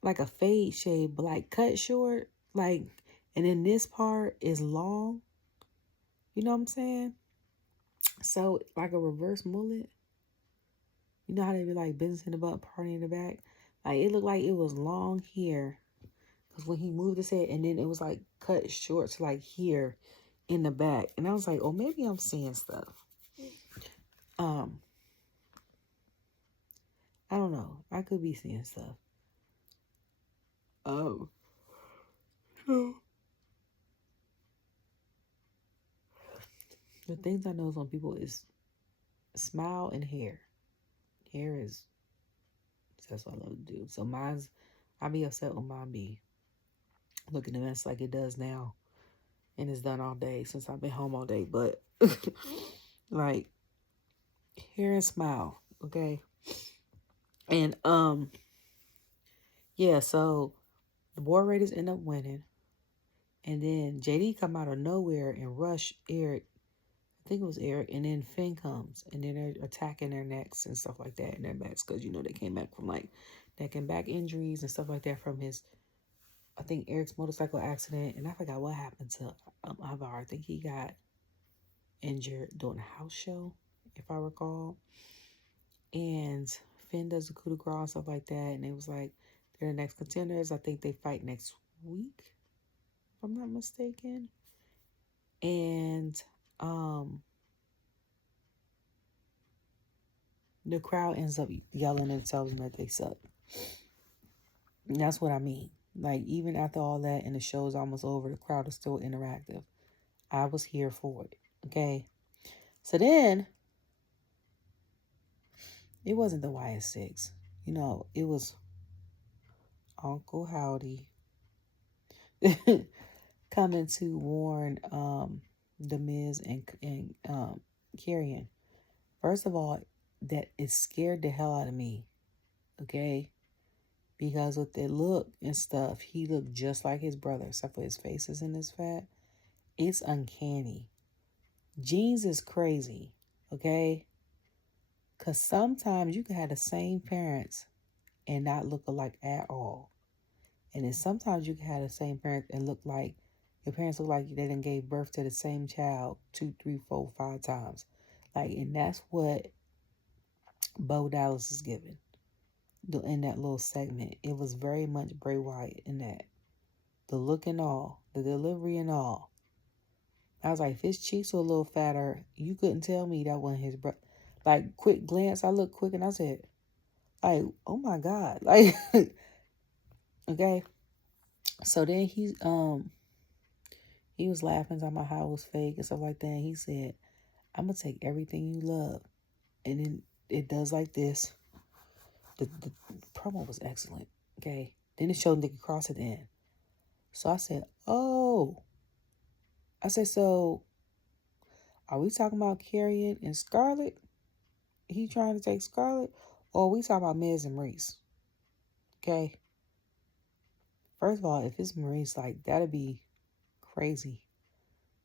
a fade shave, but like cut short. Like, and then this part is long. You know what I'm saying? So like a reverse mullet. You know how they be like business in the butt, party in the back? Like it looked like it was long here. Because when he moved his head and then it was like cut short to like here in the back. And I was like, oh, maybe I'm seeing stuff. I don't know. I could be seeing stuff. Oh. So the things I know on people is smile and hair. Hair is, that's what I love to do. So I be upset when mine be looking a mess like it does now. And it's done all day since I've been home all day. But like hair and smile, okay? And yeah, so the War Raiders end up winning. And then JD come out of nowhere and rush Eric. I think it was Eric. And then Finn comes. And then they're attacking their necks and stuff like that. And their backs. Because, you know, they came back from, like, neck and back injuries and stuff like that from his, I think, Eric's motorcycle accident. And I forgot what happened to Ivar. I think he got injured during a house show, if I recall. And Finn does the coup de grace and stuff like that. And it was like, they're the next contenders. I think they fight next week, if I'm not mistaken. And the crowd ends up yelling and telling them that they suck. And that's what I mean. Like, even after all that and the show's almost over, the crowd is still interactive. I was here for it. Okay. So then, it wasn't the YS6. You know, it was Uncle Howdy coming to warn The Miz and Karrion. First of all, that it scared the hell out of me. Okay? Because with the look and stuff, he looked just like his brother, except for his face isn't as fat. It's uncanny. Genes is crazy. Okay? Because sometimes you can have the same parents and not look alike at all. And then sometimes you can have the same parents and look like your parents look like they done gave birth to the same child 2, 3, 4, 5 times. Like, and that's what Bo Dallas is giving in that little segment. It was very much Bray Wyatt in that. The look and all, the delivery and all. I was like, if his cheeks were a little fatter, you couldn't tell me that wasn't his brother. Like, quick glance, I looked quick and I said, like, oh my God. Like, okay. So then he was laughing, talking about how it was fake and stuff like that. And he said, I'm going to take everything you love. And then it does like this. The promo was excellent. Okay. Then it showed Nikki Cross at the end. So I said, oh. I said, so are we talking about Karrion and Scarlett? He trying to take Scarlett? Or are we talking about Miz and Maurice? Okay. First of all, if it's Maurice, like, that'd be crazy.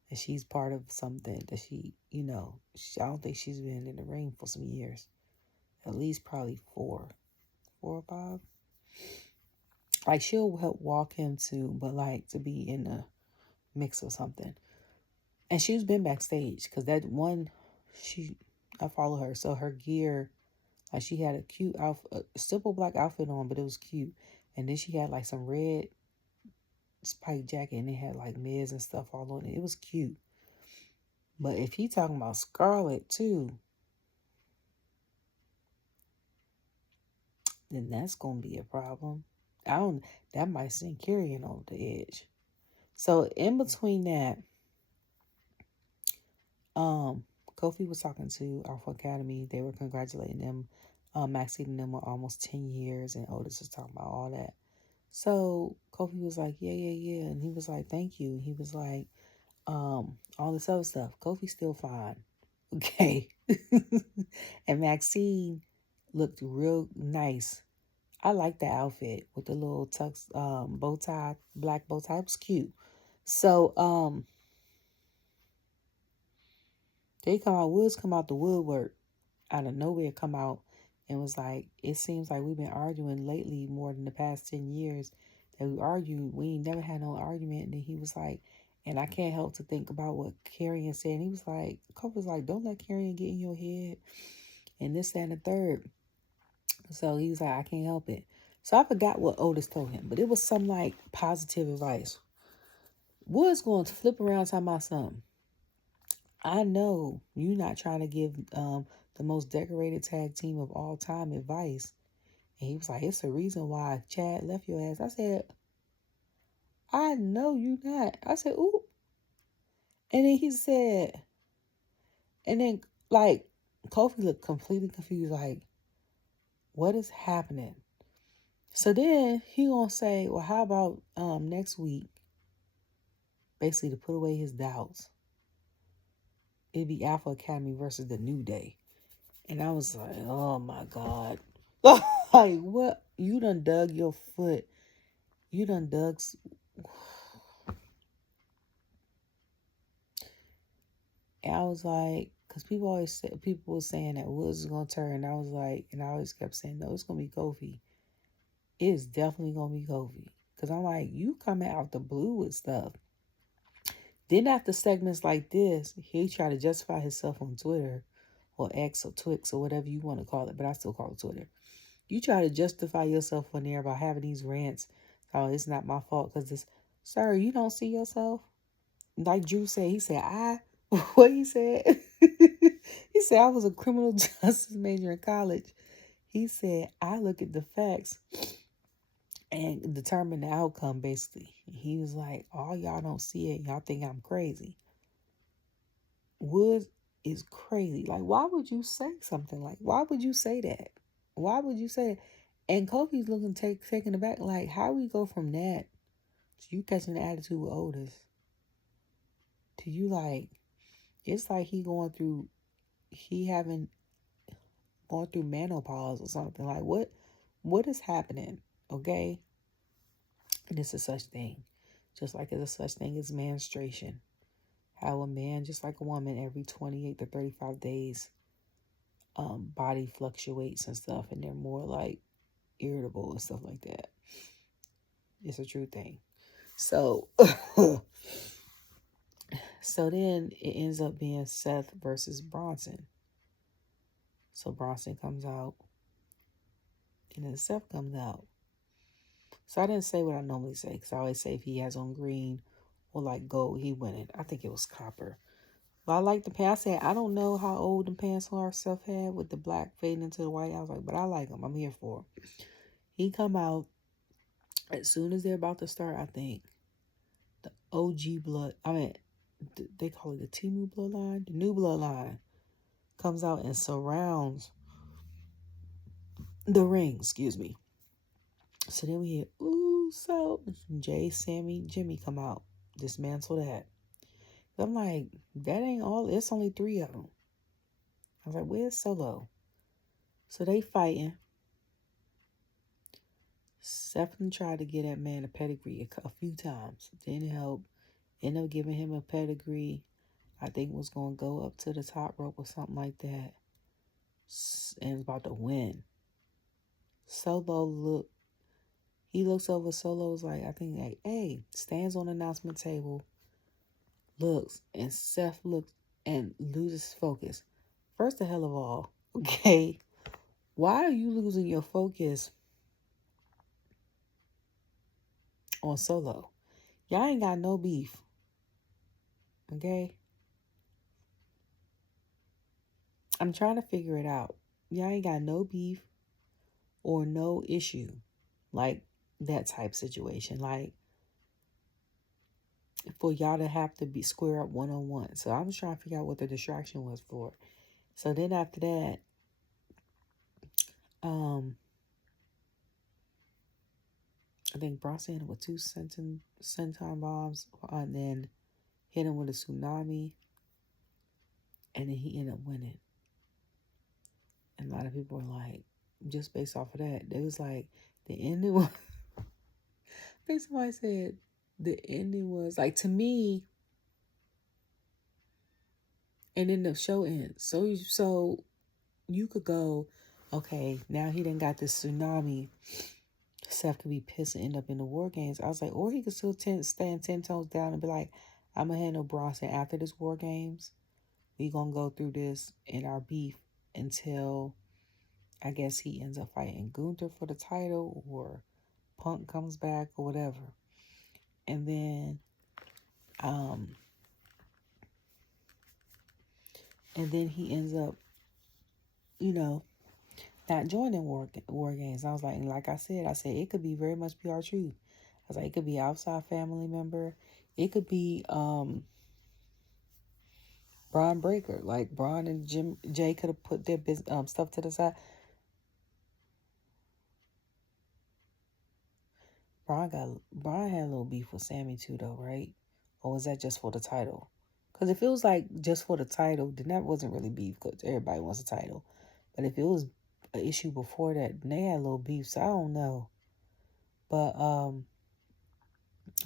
And she's part of something that she, you know, I don't think she's been in the ring for some years. At least probably 4 or 5. Like, she'll help walk him too, but like to be in the mix or something. And she's been backstage because that one, I follow her. So her gear, like she had a cute outfit, a simple black outfit on, but it was cute. And then she had like some red spike jacket and it had like Miz and stuff all on it. It was cute. But if he talking about Scarlett too, then that's gonna be a problem. That might send Karrion over the edge. So in between that, Kofi was talking to Alpha Academy. They were congratulating them. Maxine and them were almost 10 years, and Otis was talking about all that. So Kofi was like, yeah. And he was like, thank you. He was like, all this other stuff. Kofi's still fine. Okay. And Maxine looked real nice. I like the outfit with the little tux, bow tie, black bow tie. It was cute. So, Woods come out the woodwork, out of nowhere come out and was like, it seems like we've been arguing lately more than the past 10 years that we argued. We ain't never had no argument. And then he was like, and I can't help to think about what Karrion said. And he was like, Kofi was like, don't let Karrion get in your head. And this, that, and the third. So he was like, I can't help it. So I forgot what Otis told him, but it was some like positive advice. Woods going to flip around talking about something. I know you're not trying to give the most decorated tag team of all time advice. And he was like, it's the reason why Chad left your ass. I said, I know you not. I said, ooh. And then he said, and then like Kofi looked completely confused, like, what is happening? So then he gonna say, well, how about next week, basically to put away his doubts, it'd be Alpha Academy versus the New Day. And I was like, oh my God. Like, what? You done dug your foot. You done dug. And I was like, because people were saying that Woods is going to turn. And I was like, and I always kept saying, no, it's going to be Kofi. It is definitely going to be Kofi. Because I'm like, you coming out the blue with stuff. Then after segments like this, he tried to justify himself on Twitter or X or Twix or whatever you want to call it. But I still call it Twitter. You try to justify yourself on there by having these rants. Oh, it's not my fault because this. Sir, you don't see yourself? Like Drew said, he said, what he said? He said, I was a criminal justice major in college. He said, I look at the facts and determine the outcome, basically. He was like, all y'all don't see it. Y'all think I'm crazy. Woods is crazy. Like, why would you say something like, why would you say that? Why would you say it? And Kofi's looking taken aback. Like, how we go from that to you catching the attitude with Otis to you like, it's like he having gone through menopause or something. Like, what is happening? Okay. And it's a such thing. Just like there's a such thing as menstruation. How a man, just like a woman, every 28 to 35 days, body fluctuates and stuff, and they're more like irritable and stuff like that. It's a true thing. So, so then it ends up being Seth versus Bronson. So Bronson comes out, and then Seth comes out. So I didn't say what I normally say, because I always say if he has on green or like gold, he winning. I think it was copper. But I like the pants. I said, I don't know how old the pants are Seth had with the black fading into the white. I was like, but I like them. I'm here for it. He come out as soon as they're about to start, I think. The they call it the Timu bloodline. The new bloodline comes out and surrounds the ring, excuse me. So then we hear, ooh, so Jay, Sammy, Jimmy come out. Dismantle that. I'm like, that ain't all. It's only 3 of them. I was like, where's Solo? So they fighting. Seth tried to get that man a pedigree a few times. Didn't help. Ended up giving him a pedigree. I think was going to go up to the top rope or something like that. And was about to win. Solo he looks over. Solo's like, I think, like, hey, stands on the announcement table. Looks, and Seth looks and loses focus. First of all, okay, why are you losing your focus on Solo? Y'all ain't got no beef, okay? I'm trying to figure it out. Y'all ain't got no beef or no issue, like that type situation, like for y'all to have to be square up one-on-one. So I'm just trying to figure out what the distraction was for. So then after that, I think Bronson hit him with 2 senton bombs, and then hit him with a tsunami, and then he ended up winning. And a lot of people were like, just based off of that, they was like, the ending was, I think somebody said, the ending was, like, to me, and then the show ends. So you could go, okay, now he done got this tsunami. Seth could be pissed and end up in the War Games. I was like, or he could still stand 10 toes down and be like, I'm going to handle Bronson after this War Games. We going to go through this in our beef until, I guess, he ends up fighting Gunther for the title, or Punk comes back, or whatever. And then he ends up, not joining War Games. I was like I said, it could be very much be our truth. I was like, it could be outside family member. It could be Bron Breakker. Like, Bron and Jay could have put their stuff to the side. Bron had a little beef with Sammy too, though, right? Or was that just for the title? Because if it was like just for the title, then that wasn't really beef, because everybody wants a title. But if it was an issue before that, then they had a little beef, so I don't know. But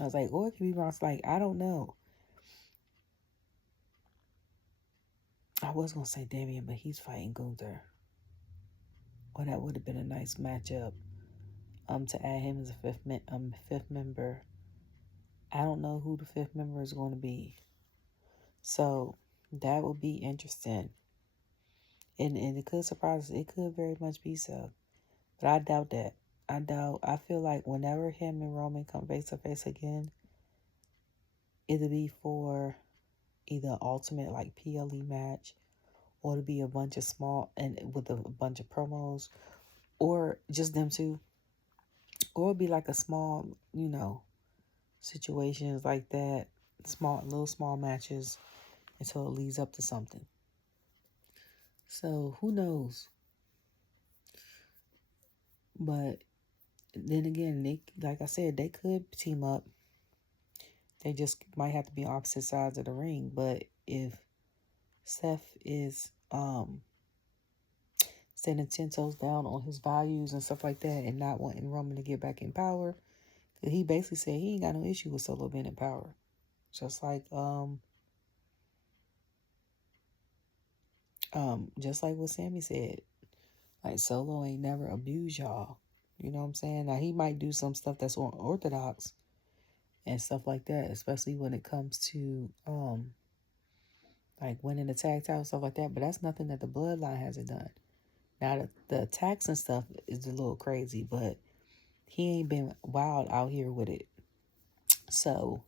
I was like, or it could be Bron's, like, I don't know. I was going to say Damien, but he's fighting Gunther. Well, that would have been a nice matchup. To add him as a fifth member. I don't know who the 5th member is going to be. So that would be interesting. And it could surprise us. It could very much be so. But I doubt that. I feel like whenever him and Roman come face to face again, it'll be for either an ultimate like PLE match, or to be a bunch of small and with a bunch of promos, or just them two, Or it'd be like a small, situations like that. Little small matches until it leads up to something. So who knows? But then again, like I said, they could team up. They just might have to be on opposite sides of the ring. But if Seth is standing 10 toes down on his values and stuff like that and not wanting Roman to get back in power, he basically said he ain't got no issue with Solo being in power. Just like what Sammy said. Like, Solo ain't never abused y'all. You know what I'm saying? Now, he might do some stuff that's unorthodox and stuff like that, especially when it comes to, like, winning the tag title, stuff like that. But that's nothing that the Bloodline hasn't done. Now, the attacks and stuff is a little crazy, but he ain't been wild out here with it. So,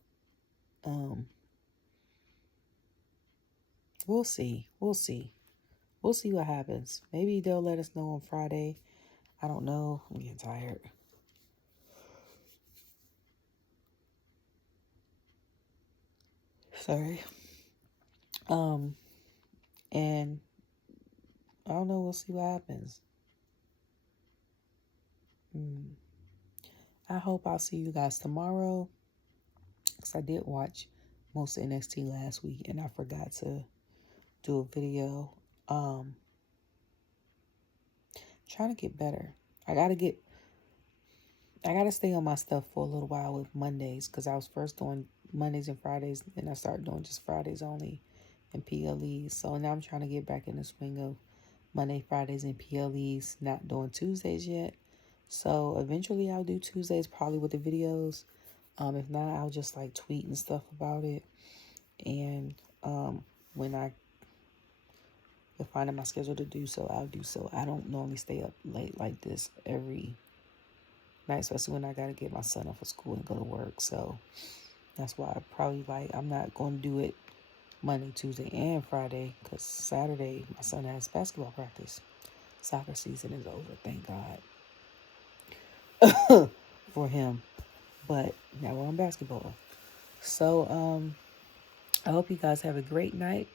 we'll see. We'll see what happens. Maybe they'll let us know on Friday. I don't know. I'm getting tired. Sorry. And I don't know. We'll see what happens. I hope I'll see you guys tomorrow. Because I did watch most of NXT last week and I forgot to do a video. Trying to get better. I gotta stay on my stuff for a little while with Mondays, because I was first doing Mondays and Fridays, and I started doing just Fridays only and PLEs. So now I'm trying to get back in the swing of Monday, Fridays, and PLEs, not doing Tuesdays yet. So eventually I'll do Tuesdays probably with the videos. If not, I'll just like tweet and stuff about it. And when I find my schedule to do so, I'll do so. I don't normally stay up late like this every night, especially when I got to get my son off of school and go to work. So that's why I probably I'm not going to do it Monday, Tuesday, and Friday, because Saturday my son has basketball practice. Soccer season is over, thank God for him. But now we're on basketball. So I hope you guys have a great night.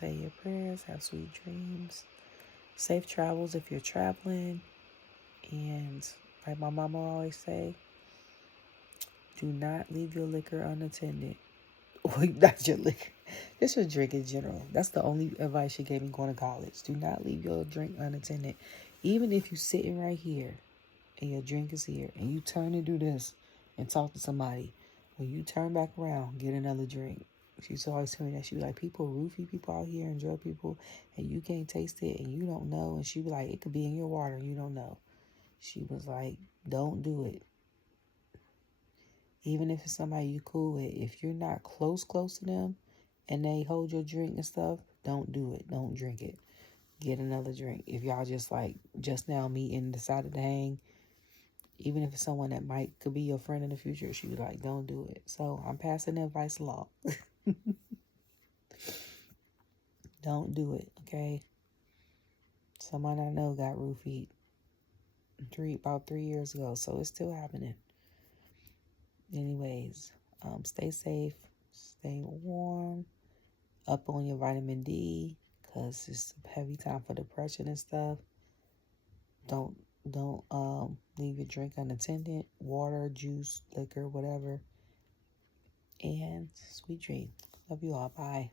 Say your prayers, have sweet dreams, safe travels if you're traveling, and like my mama always say, do not leave your liquor unattended. Well, not your liquor, just your drink in general. That's the only advice she gave me going to college. Do not leave your drink unattended. Even if you're sitting right here and your drink is here and you turn and do this and talk to somebody, when you turn back around, get another drink. She used to always tell me that. She was like, people roofie people out here and drug people, and you can't taste it and you don't know. And she was like, it could be in your water and you don't know. She was like, don't do it. Even if it's somebody you cool with, if you're not close to them and they hold your drink and stuff, don't do it. Don't drink it. Get another drink. If y'all just now meeting and decided to hang, even if it's someone that could be your friend in the future, she was like, don't do it. So I'm passing the advice along. Don't do it, okay? Someone I know got roofied about 3 years ago, so it's still happening. Anyways, stay safe, stay warm, up on your vitamin D, because it's a heavy time for depression and stuff. Don't leave your drink unattended. Water, juice, liquor, whatever. And sweet dreams. Love you all. Bye.